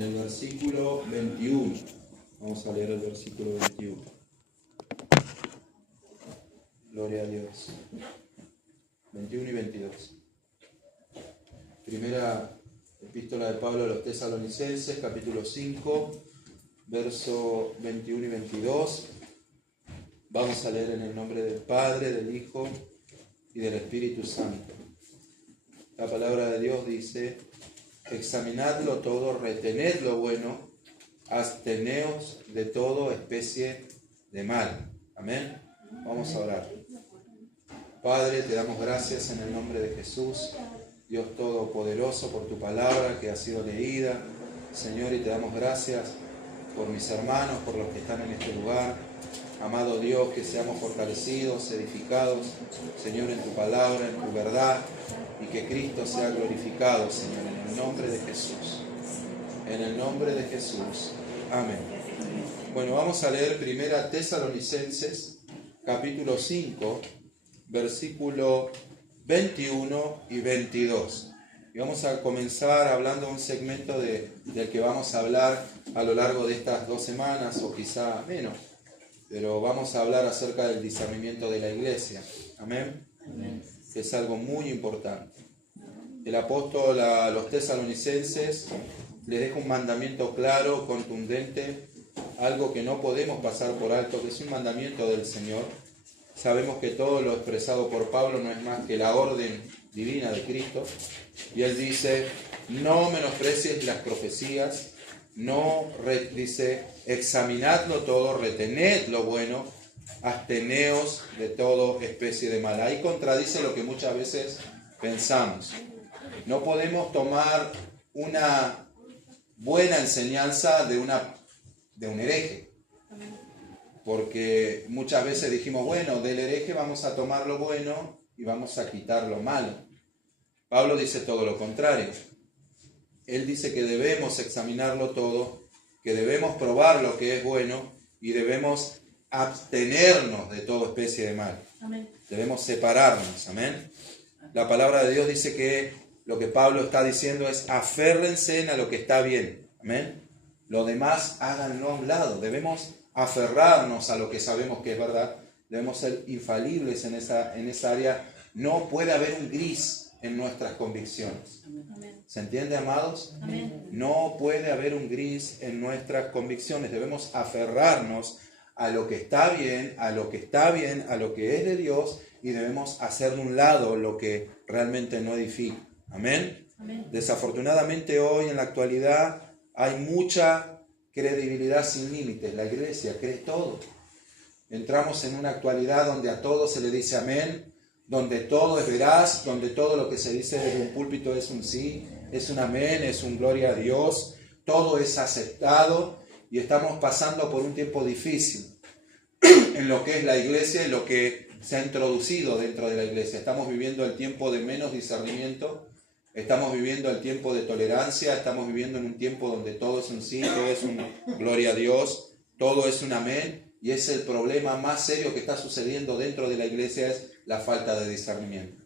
en el versículo 21. Vamos a leer el versículo 21. Gloria a Dios. 21 y 22. Primera epístola de Pablo a los Tesalonicenses, capítulo 5, verso 21 y 22. Vamos a leer en el nombre del Padre, del Hijo y del Espíritu Santo. La palabra de Dios dice: examinadlo todo, retened lo bueno, absteneos de toda especie de mal. Amén. Vamos a orar. Padre, te damos gracias en el nombre de Jesús, Dios Todopoderoso, por tu palabra que ha sido leída, Señor, y te damos gracias por mis hermanos, por los que están en este lugar. Amado Dios, que seamos fortalecidos, edificados, Señor, en tu palabra, en tu verdad, y que Cristo sea glorificado, Señor, en el nombre de Jesús. En el nombre de Jesús. Amén. Bueno, vamos a leer Primera Tesalonicenses, capítulo 5, versículo 21 y 22. Y vamos a comenzar hablando un segmento del que vamos a hablar a lo largo de estas 2 semanas, o quizá menos. Pero vamos a hablar acerca del discernimiento de la iglesia. Amén. Amén. Que es algo muy importante. El apóstol a los tesalonicenses les deja un mandamiento claro, contundente, algo que no podemos pasar por alto, que es un mandamiento del Señor. Sabemos que todo lo expresado por Pablo no es más que la orden divina de Cristo. Y él dice: no menosprecies las profecías, dice, examinadlo todo, retened lo bueno, absteneos de toda especie de mal. Ahí contradice lo que muchas veces pensamos. No podemos tomar una buena enseñanza de un hereje, porque muchas veces dijimos, bueno, del hereje vamos a tomar lo bueno y vamos a quitar lo malo. Pablo dice todo lo contrario. Él dice que debemos examinarlo todo, que debemos probar lo que es bueno y debemos abstenernos de toda especie de mal. Amén. Debemos separarnos. Amén. La palabra de Dios dice que lo que Pablo está diciendo es: aférrense a lo que está bien. Amén. Lo demás háganlo a un lado. Debemos aferrarnos a lo que sabemos que es verdad. Debemos ser infalibles en esa área. No puede haber un gris en nuestras convicciones. Amén. ¿Se entiende, amados? Amén. No puede haber un gris en nuestras convicciones. Debemos aferrarnos a lo que está bien, a lo que es de Dios, y debemos hacer de un lado lo que realmente no edifica. Amén. Amén. Desafortunadamente hoy en la actualidad hay mucha credibilidad sin límites. La iglesia cree todo. Entramos en una actualidad donde a todo se le dice amén, donde todo es veraz, donde todo lo que se dice desde un púlpito es un sí, es un amén, es un gloria a Dios, todo es aceptado, y estamos pasando por un tiempo difícil en lo que es la iglesia y lo que se ha introducido dentro de la iglesia. Estamos viviendo el tiempo de menos discernimiento, estamos viviendo el tiempo de tolerancia, estamos viviendo en un tiempo donde todo es un sí, todo es un gloria a Dios, todo es un amén, y es el problema más serio que está sucediendo dentro de la iglesia, es la falta de discernimiento.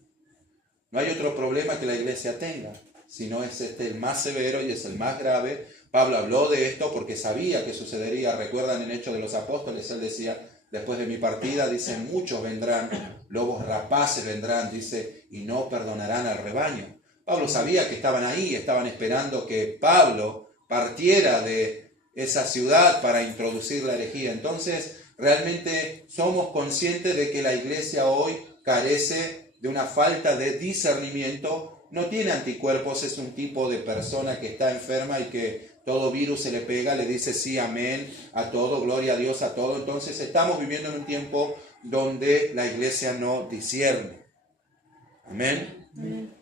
No hay otro problema que la iglesia tenga, sino es el más severo y es el más grave. Pablo habló de esto porque sabía que sucedería. Recuerdan en Hechos de los Apóstoles, él decía: después de mi partida, dice, muchos vendrán, lobos rapaces vendrán, dice, y no perdonarán al rebaño. Pablo sabía que estaban ahí, estaban esperando que Pablo partiera de esa ciudad para introducir la herejía. Entonces, realmente somos conscientes de que la iglesia hoy carece de una falta de discernimiento. No tiene anticuerpos, es un tipo de persona que está enferma y que todo virus se le pega, le dice sí, amén, a todo, gloria a Dios, a todo. Entonces estamos viviendo en un tiempo donde la iglesia no discierne. Amén. Amén.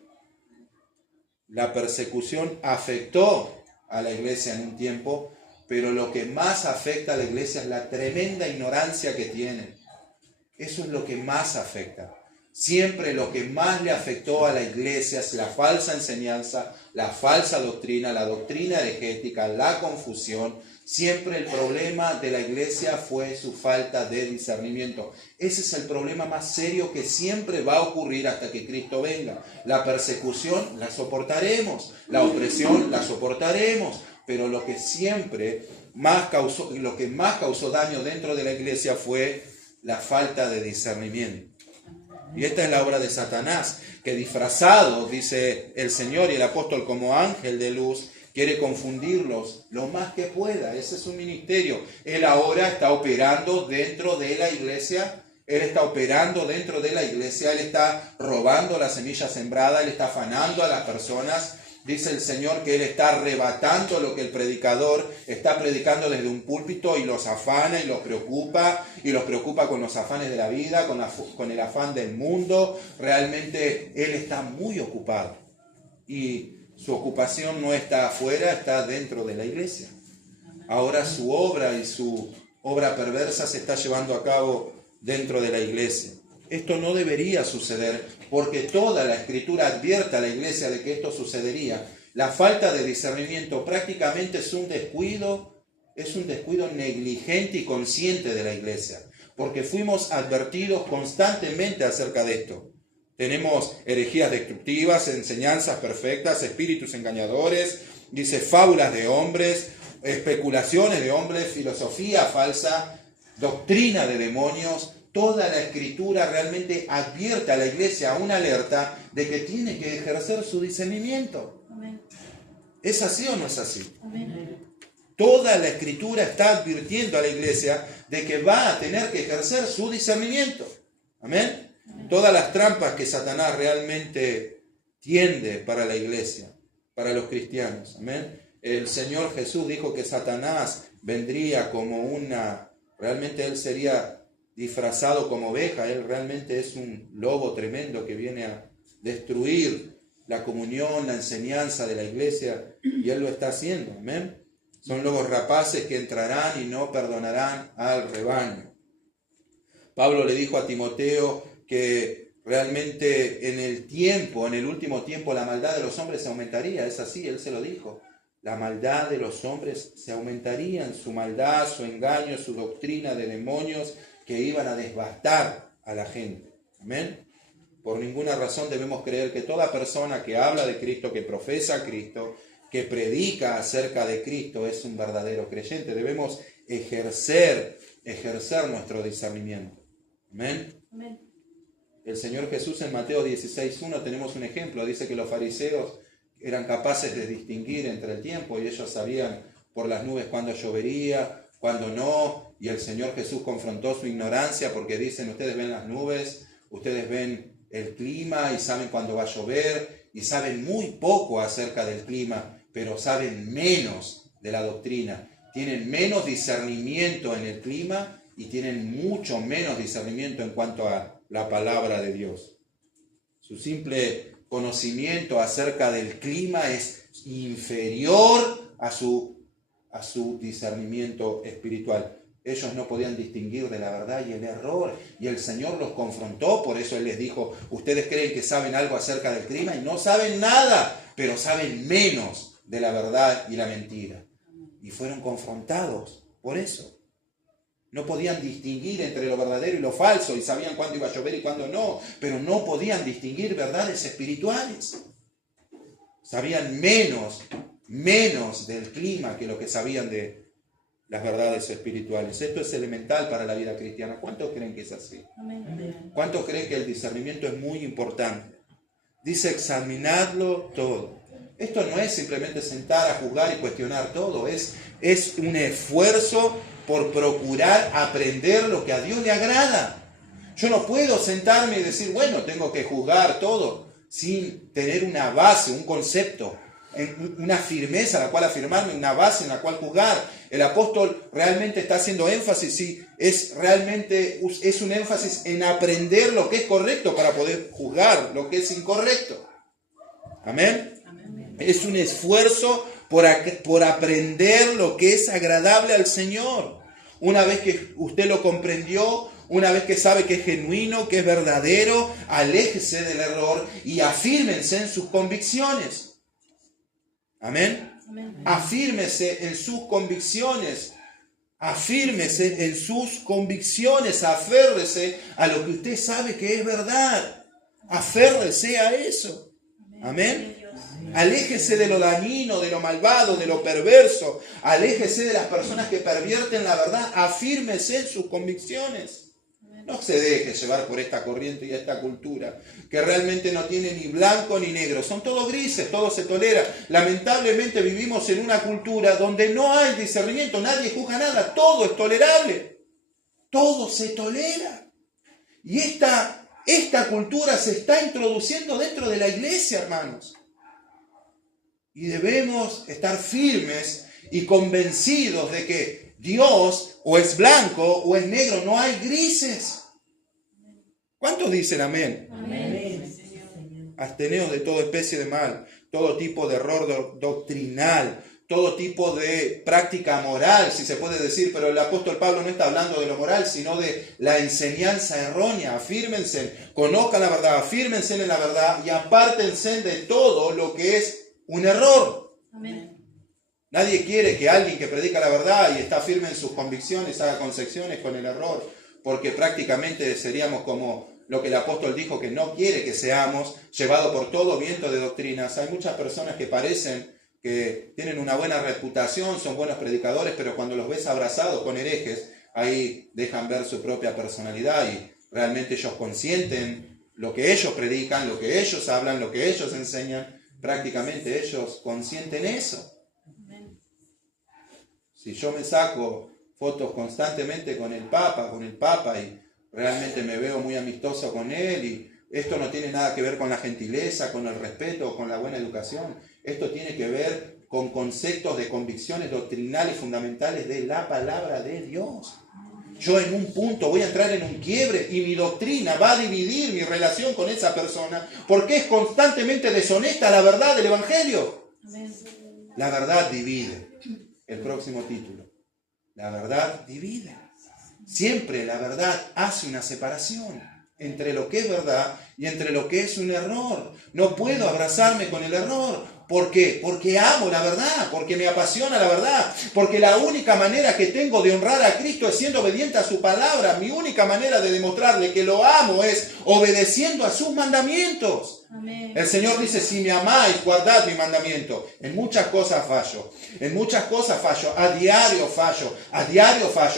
La persecución afectó a la iglesia en un tiempo, pero lo que más afecta a la iglesia es la tremenda ignorancia que tienen. Eso es lo que más afecta. Siempre lo que más le afectó a la iglesia es la falsa enseñanza, la falsa doctrina, la doctrina heregética, la confusión. Siempre el problema de la iglesia fue su falta de discernimiento. Ese es el problema más serio que siempre va a ocurrir hasta que Cristo venga. La persecución la soportaremos, la opresión la soportaremos, pero lo que más causó daño dentro de la iglesia fue la falta de discernimiento. Y esta es la obra de Satanás, que disfrazado, dice el Señor y el apóstol, como ángel de luz, quiere confundirlos lo más que pueda. Ese es su ministerio. Él ahora está operando dentro de la iglesia. Él está operando dentro de la iglesia. Él está robando la semilla sembrada. Él está afanando a las personas. Dice el Señor que Él está arrebatando lo que el predicador está predicando desde un púlpito y los afana y los preocupa con los afanes de la vida, con el afán del mundo. Realmente Él está muy ocupado y su ocupación no está afuera, está dentro de la iglesia. Ahora su obra y su obra perversa se está llevando a cabo dentro de la iglesia. Esto no debería suceder porque toda la Escritura advierte a la iglesia de que esto sucedería. La falta de discernimiento prácticamente es un descuido negligente y consciente de la iglesia, porque fuimos advertidos constantemente acerca de esto. Tenemos herejías destructivas, enseñanzas perfectas, espíritus engañadores, dice fábulas de hombres, especulaciones de hombres, filosofía falsa, doctrina de demonios. Toda la Escritura realmente advierte a la iglesia una alerta de que tiene que ejercer su discernimiento. Amén. ¿Es así o no es así? Amén. Toda la Escritura está advirtiendo a la iglesia de que va a tener que ejercer su discernimiento. Amén. Amén. Todas las trampas que Satanás realmente tiende para la iglesia, para los cristianos. Amén. El Señor Jesús dijo que Satanás vendría como realmente él sería disfrazado como oveja. Él realmente es un lobo tremendo que viene a destruir la comunión, la enseñanza de la iglesia, y él lo está haciendo. Amén. Son lobos rapaces que entrarán y no perdonarán al rebaño. Pablo le dijo a Timoteo que realmente en el último tiempo, la maldad de los hombres se aumentaría. Es así, él se lo dijo. La maldad de los hombres se aumentaría en su maldad, su engaño, su doctrina de demonios que iban a devastar a la gente. Amén. Por ninguna razón debemos creer que toda persona que habla de Cristo, que profesa a Cristo, que predica acerca de Cristo es un verdadero creyente. Debemos ejercer nuestro discernimiento. Amén. Amén. El Señor Jesús en Mateo 16:1 tenemos un ejemplo. Dice que los fariseos eran capaces de distinguir entre el tiempo y ellos sabían por las nubes cuándo llovería, cuándo no. Y el Señor Jesús confrontó su ignorancia porque dicen, ustedes ven las nubes, ustedes ven el clima y saben cuándo va a llover y saben muy poco acerca del clima, pero saben menos de la doctrina. Tienen menos discernimiento en el clima y tienen mucho menos discernimiento en cuanto a la palabra de Dios. Su simple conocimiento acerca del clima es inferior a su discernimiento espiritual. Ellos no podían distinguir de la verdad y el error, y el Señor los confrontó. Por eso Él les dijo, ustedes creen que saben algo acerca del clima y no saben nada, pero saben menos de la verdad y la mentira. Y fueron confrontados por eso. No podían distinguir entre lo verdadero y lo falso, y sabían cuándo iba a llover y cuándo no, pero no podían distinguir verdades espirituales. Sabían menos del clima que lo que sabían de las verdades espirituales. Esto es elemental para la vida cristiana. ¿Cuántos creen que es así? Amén. ¿Cuántos creen que el discernimiento es muy importante? Dice, examinadlo todo. Esto no es simplemente sentar a juzgar y cuestionar todo, es un esfuerzo por procurar aprender lo que a Dios le agrada. Yo no puedo sentarme y decir, bueno, tengo que juzgar todo, sin tener una base, un concepto, una firmeza a la cual afirmarme, una base en la cual juzgar. El apóstol realmente está haciendo énfasis, sí, es un énfasis en aprender lo que es correcto para poder juzgar lo que es incorrecto. Amén. Amén. Es un esfuerzo por aprender lo que es agradable al Señor. Una vez que usted lo comprendió, una vez que sabe que es genuino, que es verdadero, aléjese del error y afírmense en sus convicciones. Amén. Amén. Afírmese en sus convicciones. Afírmese en sus convicciones. Aférrese a lo que usted sabe que es verdad. Aférrese a eso. Amén. Aléjese de lo dañino, de lo malvado, de lo perverso. Aléjese de las personas que pervierten la verdad. Afírmese en sus convicciones. No se deje llevar por esta corriente y esta cultura, que realmente no tiene ni blanco ni negro. Son todos grises, todo se tolera. Lamentablemente vivimos en una cultura donde no hay discernimiento, nadie juzga nada, todo es tolerable. Todo se tolera. Y esta cultura se está introduciendo dentro de la iglesia, hermanos. Y debemos estar firmes y convencidos de que Dios o es blanco o es negro, no hay grises. ¿Cuántos dicen amén? Amén. Absteneos de toda especie de mal, todo tipo de error doctrinal, todo tipo de práctica moral, si se puede decir, pero el apóstol Pablo no está hablando de lo moral, sino de la enseñanza errónea. Afírmense, conozcan la verdad, afírmense en la verdad y apártense de todo lo que es un error. Amén. Nadie quiere que alguien que predica la verdad y está firme en sus convicciones haga concesiones con el error, porque prácticamente seríamos como lo que el apóstol dijo que no quiere que seamos, llevados por todo viento de doctrinas. Hay muchas personas que parecen que tienen una buena reputación, son buenos predicadores, pero cuando los ves abrazados con herejes, ahí dejan ver su propia personalidad y realmente ellos consienten lo que ellos predican, lo que ellos hablan, lo que ellos enseñan, prácticamente ellos consienten eso. Si yo me saco fotos constantemente con el Papa y realmente me veo muy amistoso con él y esto no tiene nada que ver con la gentileza, con el respeto, con la buena educación. Esto tiene que ver con conceptos de convicciones doctrinales fundamentales de la palabra de Dios. Yo en un punto voy a entrar en un quiebre y mi doctrina va a dividir mi relación con esa persona porque es constantemente deshonesta la verdad del Evangelio. La verdad divide. El próximo título. La verdad divide. Siempre la verdad hace una separación entre lo que es verdad y entre lo que es un error. No puedo abrazarme con el error. ¿Por qué? Porque amo la verdad, porque me apasiona la verdad, porque la única manera que tengo de honrar a Cristo es siendo obediente a su palabra. Mi única manera de demostrarle que lo amo es obedeciendo a sus mandamientos. Amén. El Señor dice, si me amáis, guardad mi mandamiento. En muchas cosas fallo, a diario fallo,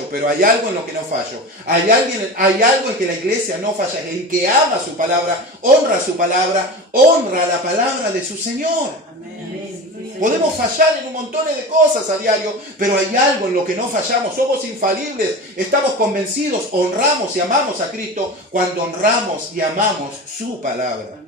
pero hay algo en lo que no fallo. Hay algo en que la iglesia no falla, en que ama su palabra, honra la palabra de su Señor. Amén. Podemos fallar en un montón de cosas a diario, pero hay algo en lo que no fallamos, somos infalibles, estamos convencidos, honramos y amamos a Cristo cuando honramos y amamos su palabra.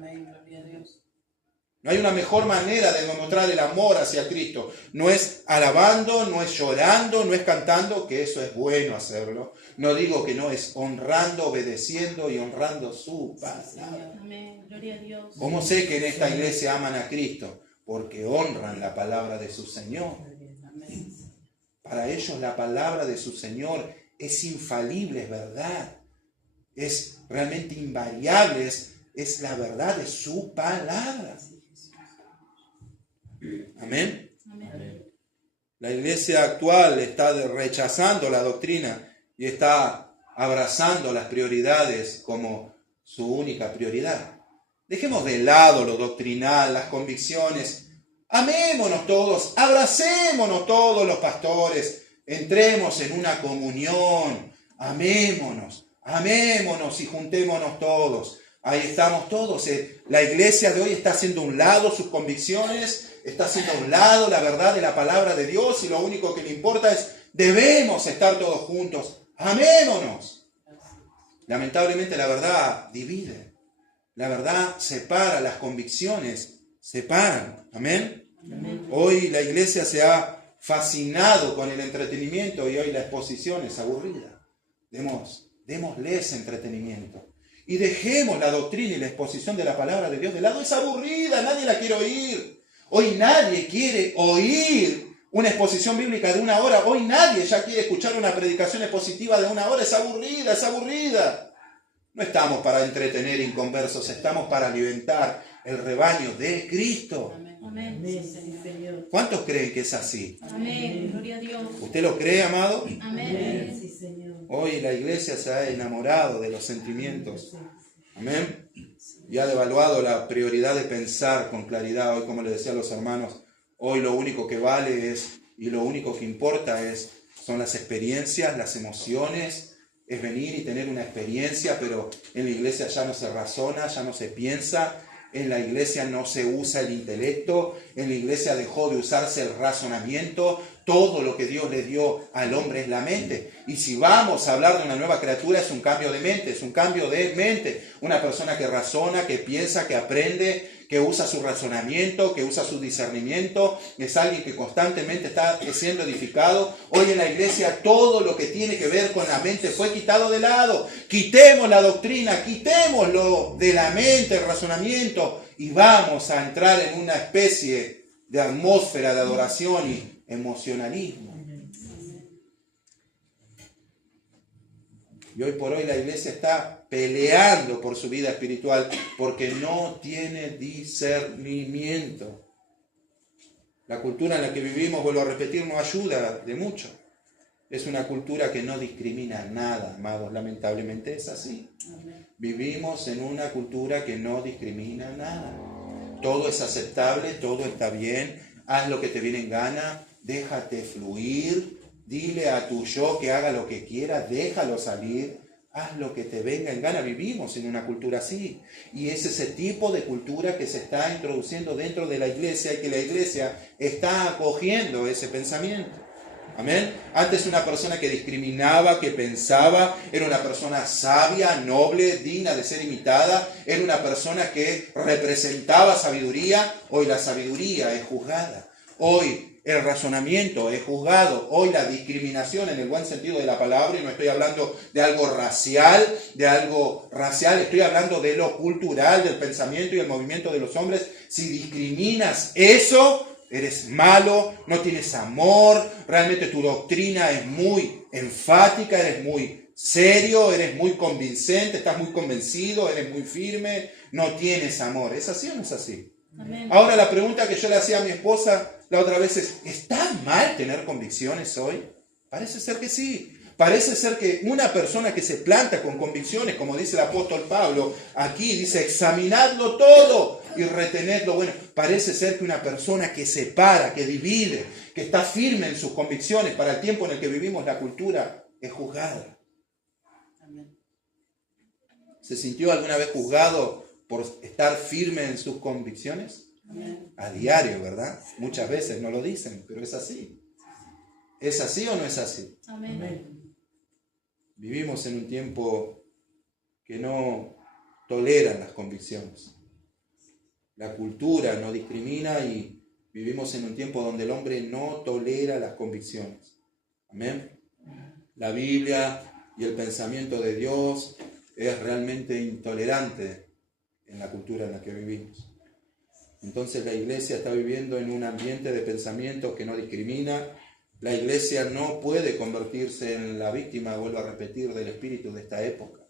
No hay una mejor manera de demostrar el amor hacia Cristo. No es alabando, no es llorando, no es cantando, que eso es bueno hacerlo. No digo que no, es honrando, obedeciendo y honrando su palabra. Amén. Gloria a Dios. ¿Cómo sé que en esta iglesia aman a Cristo? Porque honran la palabra de su Señor. Para ellos la palabra de su Señor es infalible, es verdad. Es realmente invariable, es la verdad de su palabra. Amén. Amén. La iglesia actual está rechazando la doctrina y está abrazando las prioridades como su única prioridad. Dejemos de lado lo doctrinal, las convicciones. Amémonos todos, abracémonos todos los pastores, entremos en una comunión, amémonos y juntémonos todos. Ahí estamos todos. La iglesia de hoy está haciendo a un lado sus convicciones, está haciendo a un lado la verdad de la palabra de Dios y lo único que le importa es, debemos estar todos juntos. Amémonos. Lamentablemente la verdad divide. La verdad separa, las convicciones separan. Amén. Amén. Hoy la iglesia se ha fascinado con el entretenimiento y hoy la exposición es aburrida. Démosles entretenimiento. Y dejemos la doctrina y la exposición de la palabra de Dios de lado. Es aburrida, nadie la quiere oír. Hoy nadie quiere oír una exposición bíblica de 1 hora. Hoy nadie ya quiere escuchar una predicación expositiva de 1 hora. Es aburrida. No estamos para entretener inconversos, estamos para alimentar el rebaño de Cristo. Amén. Amén. ¿Cuántos creen que es así? Amén. Gloria a Dios. ¿Usted lo cree, amado? Amén. Sí, Señor. Hoy la iglesia se ha enamorado de los sentimientos. Amén. y ha devaluado la prioridad de pensar con claridad. Hoy, como les decía a los hermanos, hoy lo único que vale y lo único que importa son las experiencias, las emociones, es venir y tener una experiencia, pero en la iglesia ya no se razona, ya no se piensa, en la iglesia no se usa el intelecto, en la iglesia dejó de usarse el razonamiento, todo lo que Dios le dio al hombre es la mente. Y si vamos a hablar de una nueva criatura, es un cambio de mente, es un cambio de mente. Una persona que razona, que piensa, que aprende, que usa su razonamiento, que usa su discernimiento, es alguien que constantemente está siendo edificado. Hoy en la iglesia todo lo que tiene que ver con la mente fue quitado de lado. Quitemos la doctrina, quitémoslo de la mente, el razonamiento, y vamos a entrar en una especie de atmósfera de adoración y emocionalismo. Y hoy por hoy la iglesia está peleando por su vida espiritual porque no tiene discernimiento. La cultura en la que vivimos, vuelvo a repetir, no ayuda de mucho. Es una cultura que no discrimina nada, amados. Lamentablemente es así. Vivimos en una cultura que no discrimina nada. Todo es aceptable, todo está bien. Haz lo que te viene en gana, déjate fluir. Dile a tu yo que haga lo que quiera, déjalo salir, haz lo que te venga en gana. Vivimos en una cultura así. Y es ese tipo de cultura que se está introduciendo dentro de la iglesia y que la iglesia está acogiendo ese pensamiento. Amén. Antes una persona que discriminaba, que pensaba, era una persona sabia, noble, digna de ser imitada, era una persona que representaba sabiduría. Hoy la sabiduría es juzgada. Hoy el razonamiento es juzgado. Hoy la discriminación en el buen sentido de la palabra, y no estoy hablando de algo racial, estoy hablando de lo cultural, del pensamiento y el movimiento de los hombres. Si discriminas eso, eres malo, no tienes amor, realmente tu doctrina es muy enfática, eres muy serio, eres muy convincente, estás muy convencido, eres muy firme, no tienes amor. ¿Es así o no es así? Amén. Ahora la pregunta que yo le hacía a mi esposa la otra vez es, ¿está mal tener convicciones hoy? Parece ser que sí. Parece ser que una persona que se planta con convicciones, como dice el apóstol Pablo, aquí dice, examinadlo todo y retenedlo. Bueno, parece ser que una persona que separa, que divide, que está firme en sus convicciones para el tiempo en el que vivimos la cultura, es juzgada. ¿Se sintió alguna vez juzgado por estar firme en sus convicciones? Amén. A diario, ¿verdad? Muchas veces no lo dicen, pero es así. ¿Es así o no es así? Amén. Vivimos en un tiempo que no tolera las convicciones. La cultura no discrimina y vivimos en un tiempo donde el hombre no tolera las convicciones. Amén. La Biblia y el pensamiento de Dios es realmente intolerante en la cultura en la que vivimos. Entonces la iglesia está viviendo en un ambiente de pensamiento que no discrimina. La iglesia no puede convertirse en la víctima, vuelvo a repetir, del espíritu de esta época.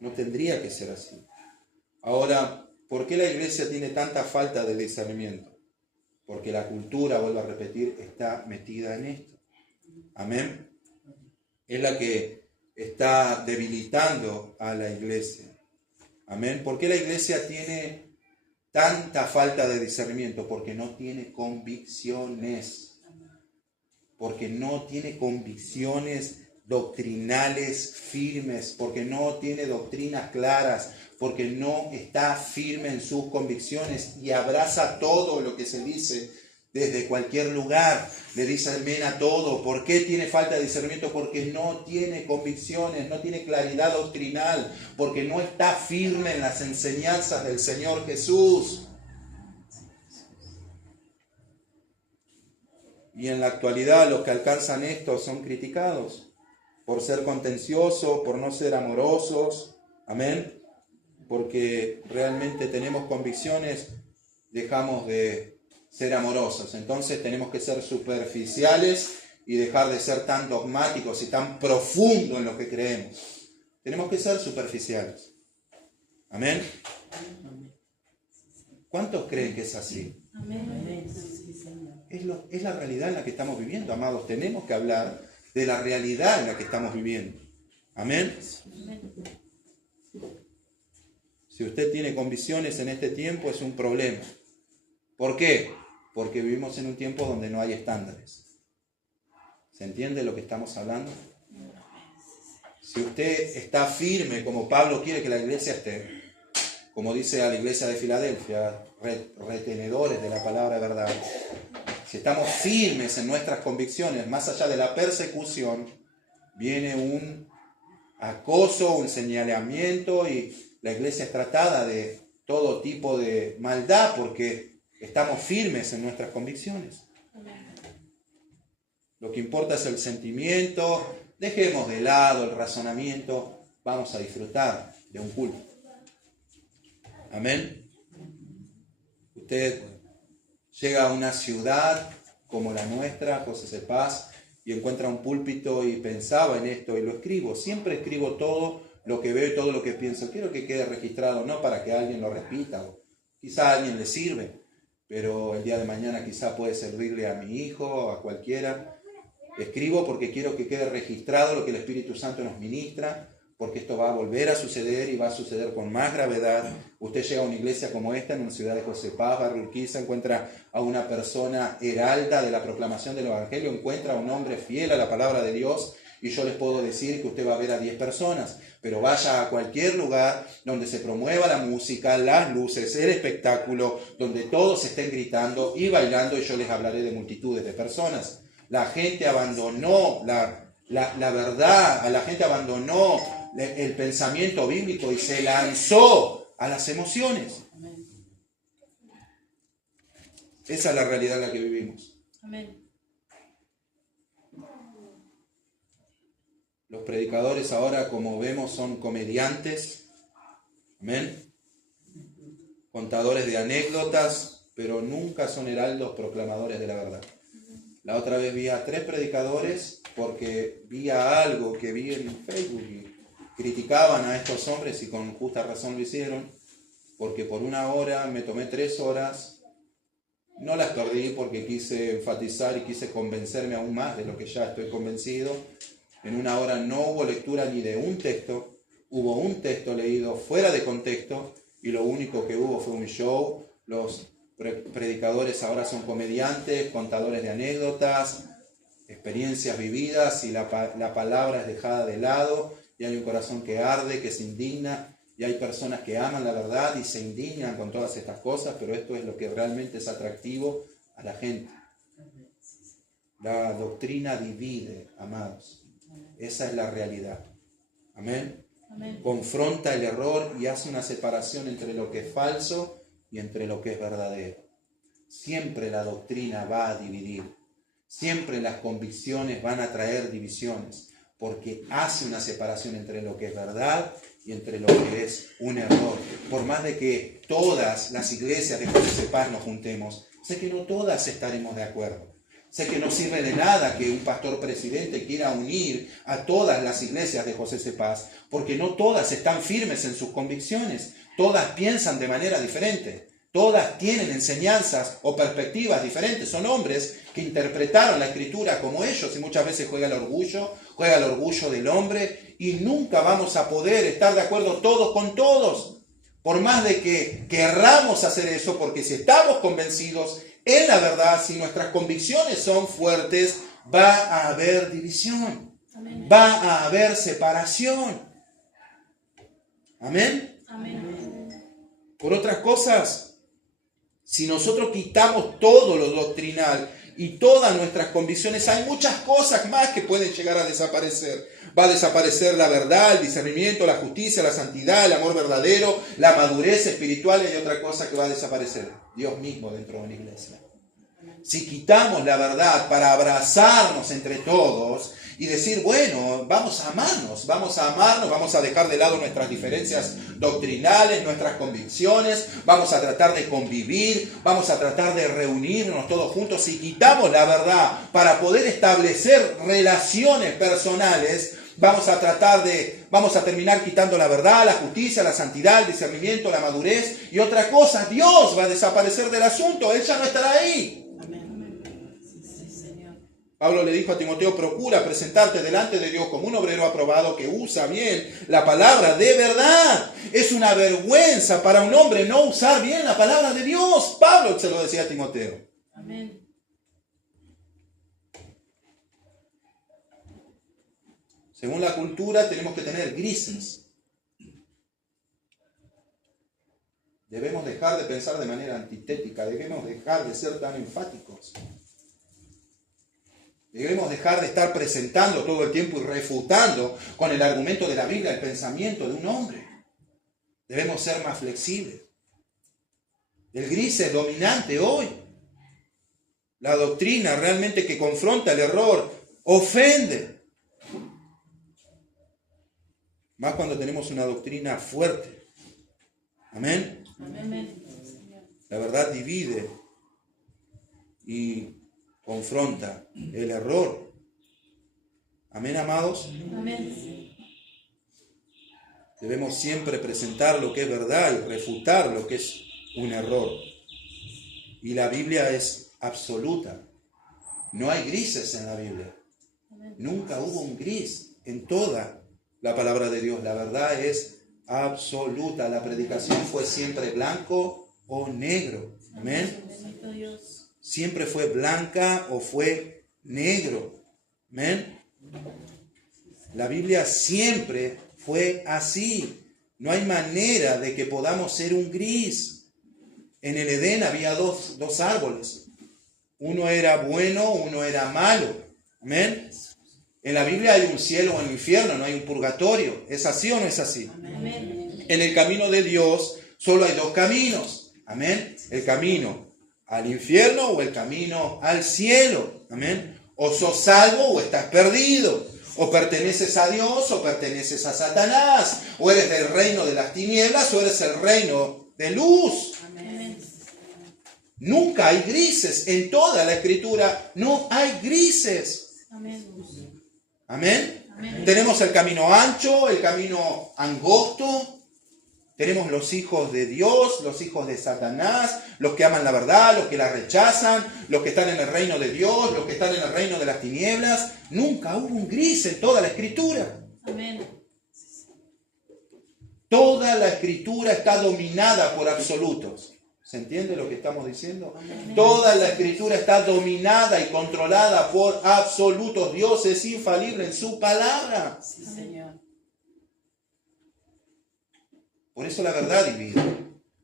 No tendría que ser así. Ahora, ¿por qué la iglesia tiene tanta falta de discernimiento? Porque la cultura, vuelvo a repetir, está metida en esto. Amén. Es la que está debilitando a la iglesia. Amén. ¿Por qué la iglesia tiene tanta falta de discernimiento? Porque no tiene convicciones. Porque no tiene convicciones doctrinales firmes. Porque no tiene doctrinas claras. Porque no está firme en sus convicciones y abraza todo lo que se dice desde cualquier lugar. Le dice amén a todo. ¿Por qué tiene falta de discernimiento? Porque no tiene convicciones, no tiene claridad doctrinal, porque no está firme en las enseñanzas del Señor Jesús. Y en la actualidad los que alcanzan esto son criticados por ser contenciosos, por no ser amorosos. Amén. Porque realmente tenemos convicciones, dejamos de ser amorosos. Entonces tenemos que ser superficiales y dejar de ser tan dogmáticos y tan profundos en lo que creemos. Tenemos que ser superficiales. Amén. ¿Cuántos creen que es así? Amén. Es la realidad en la que estamos viviendo, amados. Tenemos que hablar de la realidad en la que estamos viviendo. Amén. Si usted tiene convicciones en este tiempo, es un problema. ¿Por qué? Porque vivimos en un tiempo donde no hay estándares. ¿Se entiende lo que estamos hablando? Si usted está firme, como Pablo quiere que la iglesia esté, como dice a la iglesia de Filadelfia, retenedores de la palabra de verdad, si estamos firmes en nuestras convicciones, más allá de la persecución, viene un acoso, un señalamiento, y la iglesia es tratada de todo tipo de maldad porque estamos firmes en nuestras convicciones. Lo que importa es el sentimiento. Dejemos de lado el razonamiento. Vamos a disfrutar de un culto. Amén. Usted llega a una ciudad como la nuestra, José Cepaz, y encuentra un púlpito y pensaba en esto y lo escribo. Siempre escribo todo lo que veo y todo lo que pienso. Quiero que quede registrado, no para que alguien lo repita, o quizá a alguien le sirve, pero el día de mañana quizá puede servirle a mi hijo o a cualquiera. Escribo porque quiero que quede registrado lo que el Espíritu Santo nos ministra, porque esto va a volver a suceder y va a suceder con más gravedad. Usted llega a una iglesia como esta, en una ciudad de José Paz, Barrio Urquiza, encuentra a una persona heralda de la proclamación del Evangelio, encuentra a un hombre fiel a la palabra de Dios, y yo les puedo decir que usted va a ver a 10 personas, pero vaya a cualquier lugar donde se promueva la música, las luces, el espectáculo, donde todos estén gritando y bailando, y yo les hablaré de multitudes de personas. La gente abandonó la verdad, la gente abandonó el pensamiento bíblico y se lanzó a las emociones. Esa es la realidad en la que vivimos. Amén. Los predicadores ahora, como vemos, son comediantes. Amén. Contadores de anécdotas, pero nunca son heraldos proclamadores de la verdad. La otra vez vi a 3 predicadores porque vi algo que vi en Facebook y criticaban a estos hombres, y con justa razón lo hicieron, porque por 1 hora me tomé 3 horas, no las perdí porque quise enfatizar y quise convencerme aún más de lo que ya estoy convencido. En 1 hora no hubo lectura ni de un texto, hubo un texto leído fuera de contexto, y lo único que hubo fue un show. Los predicadores ahora son comediantes, contadores de anécdotas, experiencias vividas, y la palabra es dejada de lado, y hay un corazón que arde, que se indigna, y hay personas que aman la verdad y se indignan con todas estas cosas, pero esto es lo que realmente es atractivo a la gente. La doctrina divide, amados. Esa es la realidad. Amén. Amén. Confronta el error y hace una separación entre lo que es falso y entre lo que es verdadero. Siempre la doctrina va a dividir. Siempre las convicciones van a traer divisiones, porque hace una separación entre lo que es verdad y entre lo que es un error. Por más de que todas las iglesias de José Cepaz nos juntemos, sé que no todas estaremos de acuerdo. Sé que no sirve de nada que un pastor presidente quiera unir a todas las iglesias de José Cepaz, porque no todas están firmes en sus convicciones. Todas piensan de manera diferente. Todas tienen enseñanzas o perspectivas diferentes. Son hombres que interpretaron la Escritura como ellos, y muchas veces juega el orgullo del hombre, y nunca vamos a poder estar de acuerdo todos con todos. Por más de que querramos hacer eso, porque si estamos convencidos en la verdad, si nuestras convicciones son fuertes, va a haber división. Amén. Va a haber separación. Amén. Amén. Por otras cosas, si nosotros quitamos todo lo doctrinal y todas nuestras convicciones, hay muchas cosas más que pueden llegar a desaparecer. Va a desaparecer la verdad, el discernimiento, la justicia, la santidad, el amor verdadero, la madurez espiritual, y hay otra cosa que va a desaparecer: Dios mismo dentro de una iglesia. Si quitamos la verdad para abrazarnos entre todos y decir, bueno, vamos a amarnos, vamos a dejar de lado nuestras diferencias doctrinales, nuestras convicciones, vamos a tratar de convivir, vamos a tratar de reunirnos todos juntos. Si quitamos la verdad para poder establecer relaciones personales, vamos a terminar quitando la verdad, la justicia, la santidad, el discernimiento, la madurez y otra cosa. Dios va a desaparecer del asunto, Él ya no estará ahí. Pablo le dijo a Timoteo, procura presentarte delante de Dios como un obrero aprobado que usa bien la palabra de verdad. Es una vergüenza para un hombre no usar bien la palabra de Dios. Pablo se lo decía a Timoteo. Amén. Según la cultura tenemos que tener grises. Debemos dejar de pensar de manera antitética, debemos dejar de ser tan enfáticos. Debemos dejar de estar presentando todo el tiempo y refutando con el argumento de la Biblia el pensamiento de un hombre. Debemos ser más flexibles. El gris es dominante hoy. La doctrina realmente que confronta el error ofende. Más cuando tenemos una doctrina fuerte. Amén. Amén. La verdad divide y confronta el error. Amén, amados. Amén. Debemos siempre presentar lo que es verdad y refutar lo que es un error. Y la Biblia es absoluta. No hay grises en la Biblia. Nunca hubo un gris en toda la palabra de Dios. La verdad es absoluta. La predicación fue siempre blanco o negro. Amén. Bendito Dios. Siempre fue blanca o fue negro. Amén. La Biblia siempre fue así. No hay manera de que podamos ser un gris. En el Edén había dos árboles. Uno era bueno, uno era malo. Amén. En la Biblia hay un cielo o un infierno, no hay un purgatorio. ¿Es así o no es así? Amén. En el camino de Dios solo hay dos caminos. Amén. El camino al infierno o el camino al cielo. Amén. O sos salvo o estás perdido. O perteneces a Dios o perteneces a Satanás. O eres del reino de las tinieblas o eres el reino de luz. Amén. Nunca hay grises. En toda la Escritura no hay grises. Amén. Amén. Amén. Tenemos el camino ancho, el camino angosto. Tenemos los hijos de Dios, los hijos de Satanás, los que aman la verdad, los que la rechazan, los que están en el reino de Dios, los que están en el reino de las tinieblas. Nunca hubo un gris en toda la Escritura. Amén. Toda la Escritura está dominada por absolutos. ¿Se entiende lo que estamos diciendo? Amén. Toda la Escritura está dominada y controlada por absolutos. Dios es infalible en su palabra. Sí, Señor. Por eso la verdad divide.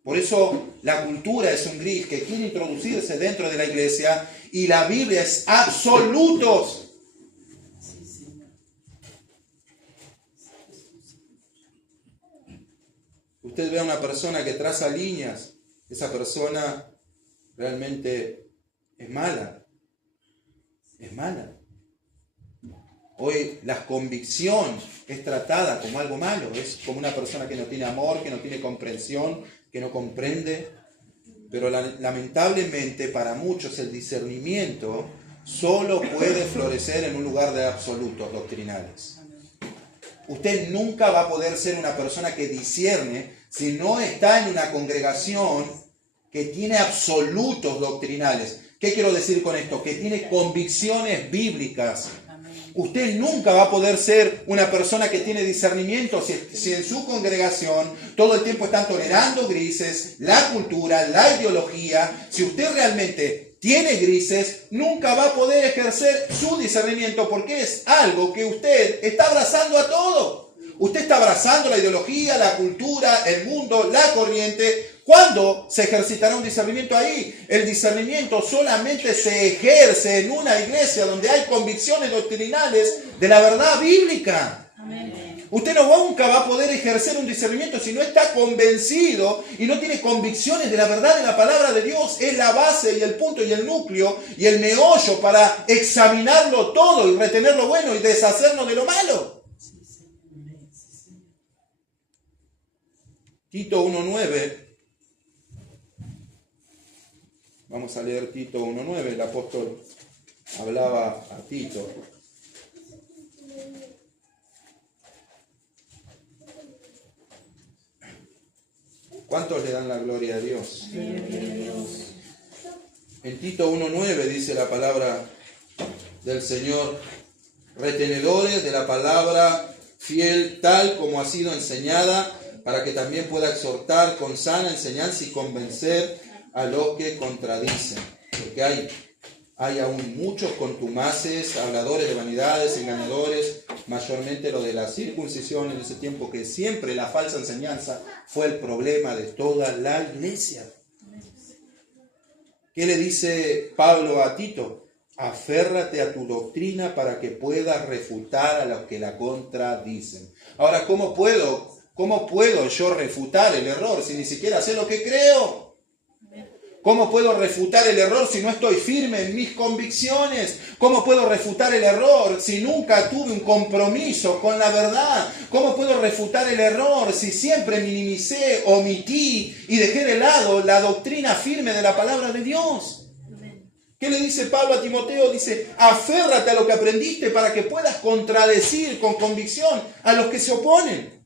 Por eso la cultura es un gris que quiere introducirse dentro de la iglesia y la Biblia es absolutos. Sí, Señor. Usted ve a una persona que traza líneas, esa persona realmente es mala. Es mala. Hoy la convicción es tratada como algo malo, es como una persona que no tiene amor, que no tiene comprensión, que no comprende. Pero lamentablemente para muchos el discernimiento solo puede florecer en un lugar de absolutos doctrinales. Usted nunca va a poder ser una persona que discierne si no está en una congregación que tiene absolutos doctrinales. ¿Qué quiero decir con esto? Que tiene convicciones bíblicas. Usted nunca va a poder ser una persona que tiene discernimiento si en su congregación todo el tiempo están tolerando grises, la cultura, la ideología. Si usted realmente tiene grises, nunca va a poder ejercer su discernimiento porque es algo que usted está abrazando a todo. Usted está abrazando la ideología, la cultura, el mundo, la corriente. ¿Cuándo se ejercitará un discernimiento ahí? El discernimiento solamente se ejerce en una iglesia donde hay convicciones doctrinales de la verdad bíblica. Amén. Usted nunca va a poder ejercer un discernimiento si no está convencido y no tiene convicciones de la verdad de la palabra de Dios. Es la base y el punto y el núcleo y el meollo para examinarlo todo y retener lo bueno y deshacernos de lo malo. Tito 1:9. Vamos a leer Tito 1:9. El apóstol hablaba a Tito. ¿Cuántos le dan la gloria a Dios? En Tito 1:9 dice la palabra del Señor, retenedores de la palabra fiel tal como ha sido enseñada, para que también pueda exhortar con sana enseñanza y convencer a los que contradicen. Porque hay aún muchos contumaces, habladores de vanidades, engañadores, mayormente lo de la circuncisión en ese tiempo, que siempre la falsa enseñanza fue el problema de toda la iglesia. ¿Qué le dice Pablo a Tito? Aférrate a tu doctrina para que puedas refutar a los que la contradicen. Ahora, ¿cómo puedo yo refutar el error si ni siquiera sé lo que creo? ¿Cómo puedo refutar el error si no estoy firme en mis convicciones? ¿Cómo puedo refutar el error si nunca tuve un compromiso con la verdad? ¿Cómo puedo refutar el error si siempre minimicé, omití y dejé de lado la doctrina firme de la palabra de Dios? ¿Qué le dice Pablo a Timoteo? Dice, aférrate a lo que aprendiste para que puedas contradecir con convicción a los que se oponen.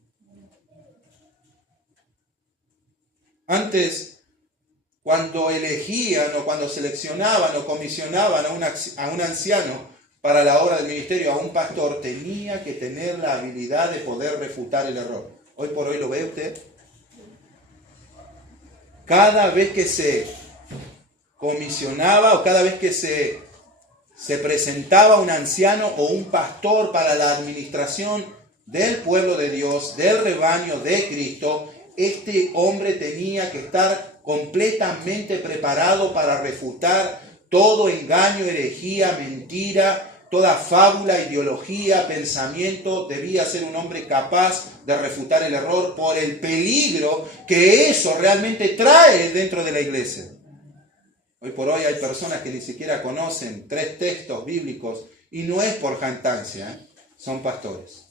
Antes, cuando elegían o cuando seleccionaban o comisionaban a un anciano para la obra del ministerio, a un pastor, tenía que tener la habilidad de poder refutar el error. Hoy por hoy, ¿lo ve usted? Cada vez que se comisionaba o cada vez que se presentaba un anciano o un pastor para la administración del pueblo de Dios, del rebaño de Cristo, este hombre tenía que estar completamente preparado para refutar todo engaño, herejía, mentira, toda fábula, ideología, pensamiento. Debía ser un hombre capaz de refutar el error por el peligro que eso realmente trae dentro de la iglesia. Hoy por hoy hay personas que ni siquiera conocen 3 textos bíblicos y no es por jactancia, son pastores.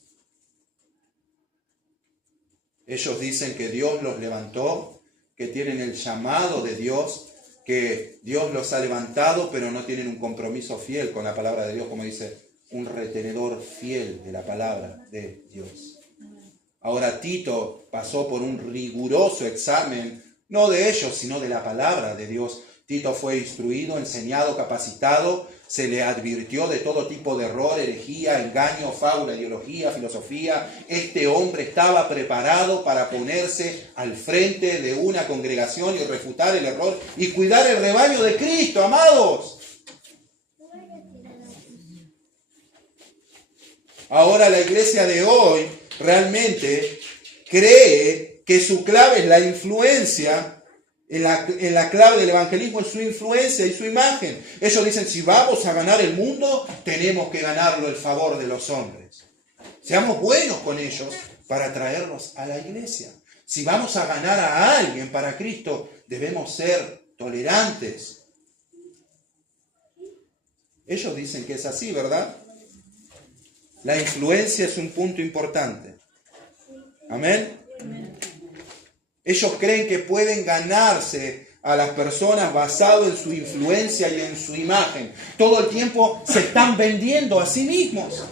Ellos dicen que Dios los levantó, que tienen el llamado de Dios, que Dios los ha levantado, pero no tienen un compromiso fiel con la palabra de Dios, como dice, un retenedor fiel de la palabra de Dios. Ahora Tito pasó por un riguroso examen, no de ellos, sino de la palabra de Dios. Tito fue instruido, enseñado, capacitado, se le advirtió de todo tipo de error, herejía, engaño, fábula, ideología, filosofía. Este hombre estaba preparado para ponerse al frente de una congregación y refutar el error y cuidar el rebaño de Cristo, amados. Ahora la iglesia de hoy realmente cree que su clave es la influencia. En la clave del evangelismo es su influencia y su imagen. Ellos dicen, si vamos a ganar el mundo, tenemos que ganarlo el favor de los hombres. Seamos buenos con ellos para traerlos a la iglesia. Si vamos a ganar a alguien para Cristo, debemos ser tolerantes. Ellos dicen que es así, ¿verdad? La influencia es un punto importante. Amén. Ellos creen que pueden ganarse a las personas basado en su influencia y en su imagen. Todo el tiempo se están vendiendo a sí mismos.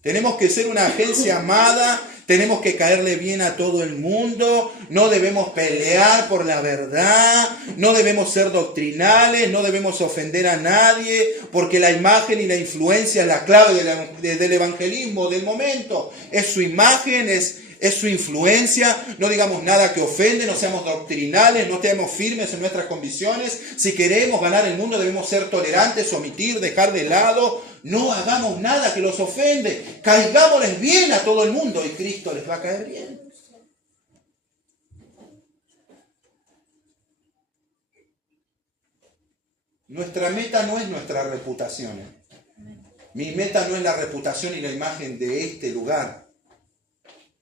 Tenemos que ser una agencia amada, tenemos que caerle bien a todo el mundo, no debemos pelear por la verdad, no debemos ser doctrinales, no debemos ofender a nadie, porque la imagen y la influencia es la clave del evangelismo del momento. Es su imagen, es su influencia. No digamos nada que ofende, no seamos doctrinales, no estemos firmes en nuestras convicciones. Si queremos ganar el mundo debemos ser tolerantes, omitir, dejar de lado. No hagamos nada que los ofende. Caigámosles bien a todo el mundo y Cristo les va a caer bien. Nuestra meta no es nuestra reputación. Mi meta no es la reputación y la imagen de este lugar.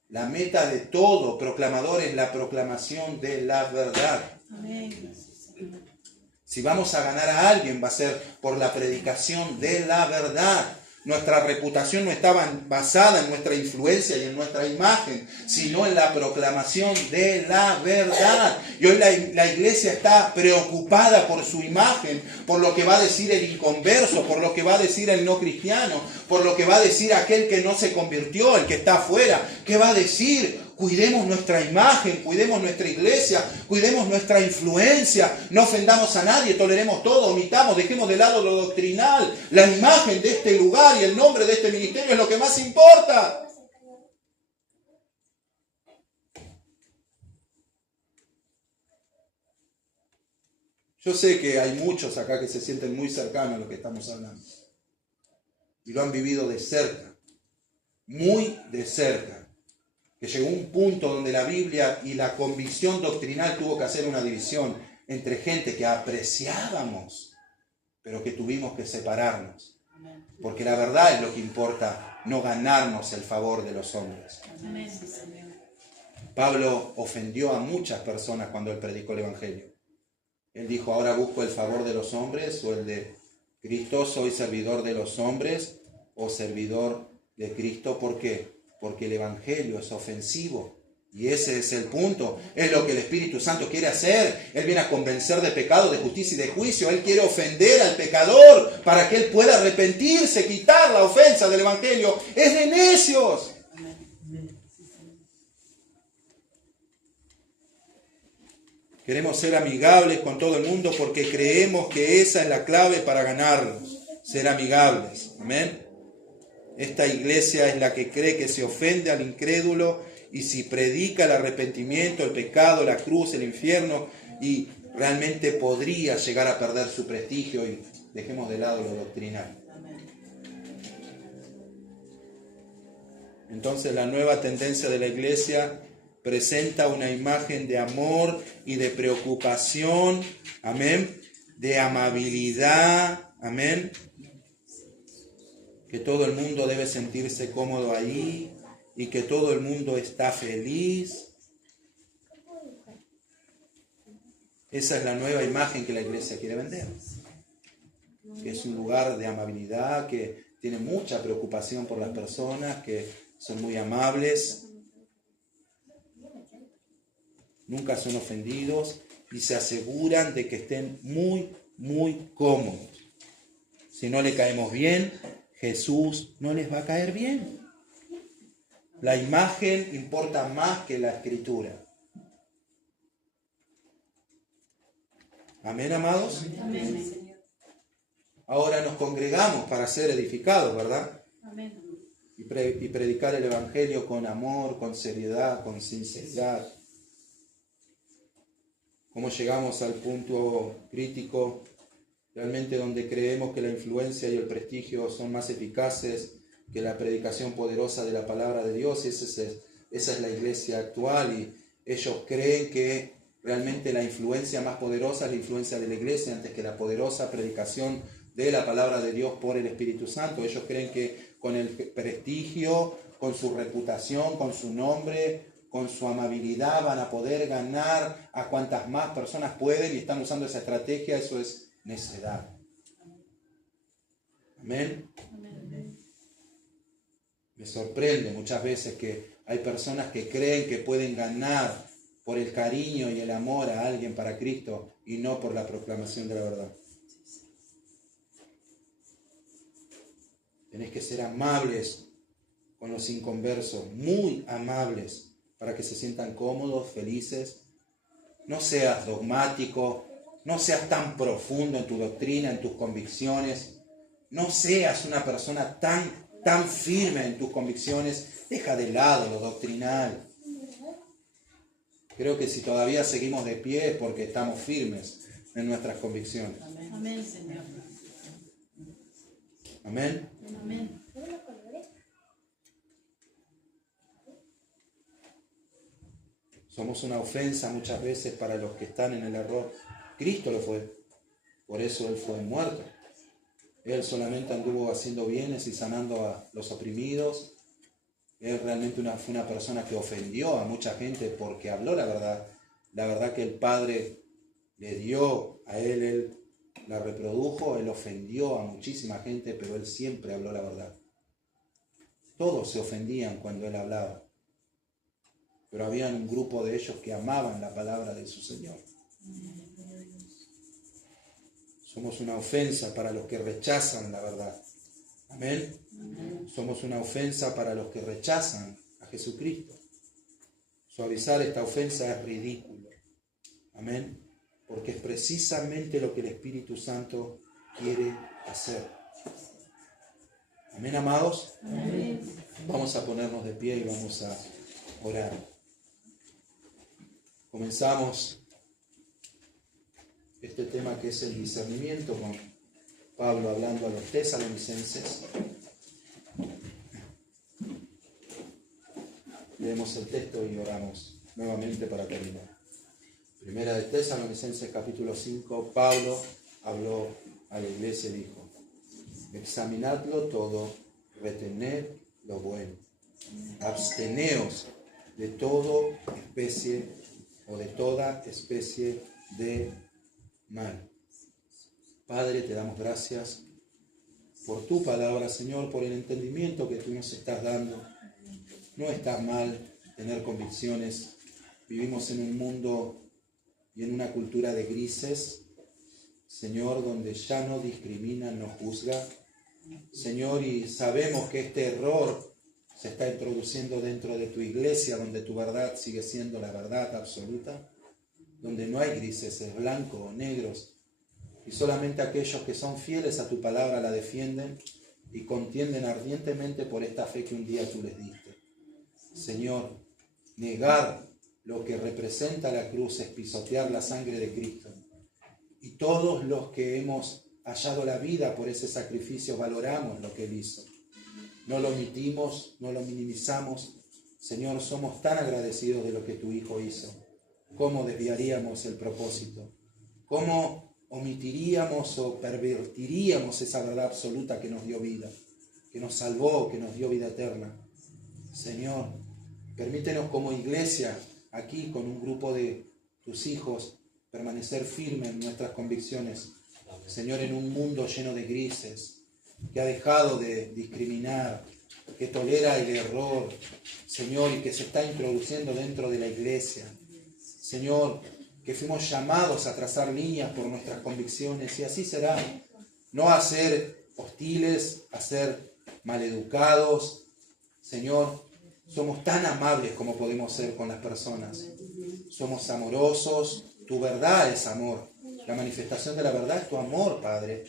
La meta de todo proclamador es la proclamación de la verdad. Amén. Si vamos a ganar a alguien va a ser por la predicación de la verdad. Nuestra reputación no está basada en nuestra influencia y en nuestra imagen, sino en la proclamación de la verdad. Y hoy la iglesia está preocupada por su imagen, por lo que va a decir el inconverso, por lo que va a decir el no cristiano, por lo que va a decir aquel que no se convirtió, el que está afuera. ¿Qué va a decir Cuidemos nuestra imagen, cuidemos nuestra iglesia, cuidemos nuestra influencia, no ofendamos a nadie, toleremos todo, omitamos, dejemos de lado lo doctrinal. La imagen de este lugar y el nombre de este ministerio es lo que más importa. Yo sé que hay muchos acá que se sienten muy cercanos a lo que estamos hablando. Y lo han vivido de cerca, muy de cerca. Que llegó un punto donde la Biblia y la convicción doctrinal tuvo que hacer una división entre gente que apreciábamos, pero que tuvimos que separarnos. Porque la verdad es lo que importa, no ganarnos el favor de los hombres. Pablo ofendió a muchas personas cuando él predicó el Evangelio. Él dijo, ahora busco el favor de los hombres o el de Cristo, soy servidor de los hombres o servidor de Cristo. ¿Por qué? Porque el Evangelio es ofensivo. Y ese es el punto. Es lo que el Espíritu Santo quiere hacer. Él viene a convencer de pecado, de justicia y de juicio. Él quiere ofender al pecador para que él pueda arrepentirse, quitar la ofensa del Evangelio. Es de necios. Queremos ser amigables con todo el mundo porque creemos que esa es la clave para ganarlos. Ser amigables. Amén. Esta iglesia es la que cree que se ofende al incrédulo y si predica el arrepentimiento, el pecado, la cruz, el infierno, y realmente podría llegar a perder su prestigio y dejemos de lado lo doctrinal. Entonces la nueva tendencia de la iglesia presenta una imagen de amor y de preocupación, amén, de amabilidad, amén, que todo el mundo debe sentirse cómodo ahí y que todo el mundo está feliz. Esa es la nueva imagen que la iglesia quiere vender, que es un lugar de amabilidad, que tiene mucha preocupación por las personas, que son muy amables, nunca son ofendidos y se aseguran de que estén muy, muy cómodos. Si no le caemos bien, Jesús no les va a caer bien. La imagen importa más que la escritura. Amén, amados. Amén. Ahora nos congregamos para ser edificados, ¿verdad? Amén. Y predicar el Evangelio con amor, con seriedad, con sinceridad. ¿Cómo llegamos al punto crítico? Realmente donde creemos que la influencia y el prestigio son más eficaces que la predicación poderosa de la palabra de Dios. Esa es la iglesia actual y ellos creen que realmente la influencia más poderosa es la influencia de la iglesia antes que la poderosa predicación de la palabra de Dios por el Espíritu Santo. Ellos creen que con el prestigio, con su reputación, con su nombre, con su amabilidad van a poder ganar a cuantas más personas pueden y están usando esa estrategia. Eso es necedad. Amén. Me sorprende muchas veces que hay personas que creen que pueden ganar por el cariño y el amor a alguien para Cristo y no por la proclamación de la verdad. Tenés que ser amables con los inconversos, muy amables, para que se sientan cómodos, felices. No seas dogmático, no seas tan profundo en tu doctrina, en tus convicciones. No seas una persona tan firme en tus convicciones. Deja de lado lo doctrinal. Creo que si todavía seguimos de pie es porque estamos firmes en nuestras convicciones. Amén, Señor. Amén. Amén. Somos una ofensa muchas veces para los que están en el error. Cristo lo fue. Por eso Él fue muerto. Él solamente anduvo haciendo bienes y sanando a los oprimidos. Él realmente fue una persona que ofendió a mucha gente porque habló la verdad. La verdad que el Padre le dio a Él la reprodujo, Él ofendió a muchísima gente, pero Él siempre habló la verdad. Todos se ofendían cuando Él hablaba. Pero había un grupo de ellos que amaban la palabra de su Señor. Somos una ofensa para los que rechazan la verdad. Amén. Somos una ofensa para los que rechazan a Jesucristo. Suavizar esta ofensa es ridículo. Amén. Porque es precisamente lo que el Espíritu Santo quiere hacer. Amén, amados. Amén. Vamos a ponernos de pie y vamos a orar. Comenzamos este tema que es el discernimiento con Pablo hablando a los tesalonicenses. Leemos el texto y oramos nuevamente para terminar. Primera de Tesalonicenses capítulo 5, Pablo habló a la iglesia y dijo: examinadlo todo, retened lo bueno, absteneos de toda especie de mal. Padre, te damos gracias por tu palabra, Señor, por el entendimiento que tú nos estás dando. No está mal tener convicciones. Vivimos en un mundo y en una cultura de grises, Señor, donde ya no discrimina, no juzga. Señor, y sabemos que este error se está introduciendo dentro de tu iglesia, donde tu verdad sigue siendo la verdad absoluta, donde no hay grises, es blanco o negros, y solamente aquellos que son fieles a tu palabra la defienden y contienden ardientemente por esta fe que un día tú les diste. Señor, negar lo que representa la cruz es pisotear la sangre de Cristo. Y todos los que hemos hallado la vida por ese sacrificio valoramos lo que Él hizo. No lo omitimos, no lo minimizamos. Señor, somos tan agradecidos de lo que tu Hijo hizo. ¿Cómo desviaríamos el propósito? ¿Cómo omitiríamos o pervertiríamos esa verdad absoluta que nos dio vida, que nos salvó, que nos dio vida eterna? Señor, permítenos como iglesia, aquí con un grupo de tus hijos, permanecer firmes en nuestras convicciones. Señor, en un mundo lleno de grises, que ha dejado de discriminar, que tolera el error, Señor, y que se está introduciendo dentro de la iglesia. Señor, que fuimos llamados a trazar líneas por nuestras convicciones, y así será. No a ser hostiles, a ser maleducados. Señor, somos tan amables como podemos ser con las personas. Somos amorosos. Tu verdad es amor. La manifestación de la verdad es tu amor, Padre.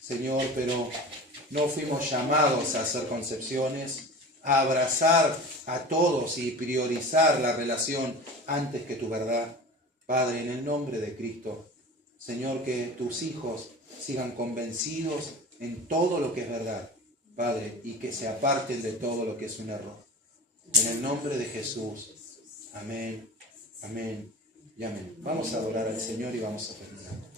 Señor, pero no fuimos llamados a hacer concepciones, a abrazar a todos y priorizar la relación antes que tu verdad. Padre, en el nombre de Cristo, Señor, que tus hijos sigan convencidos en todo lo que es verdad, Padre, y que se aparten de todo lo que es un error. En el nombre de Jesús. Amén, amén y amén. Vamos a adorar al Señor y vamos a terminar.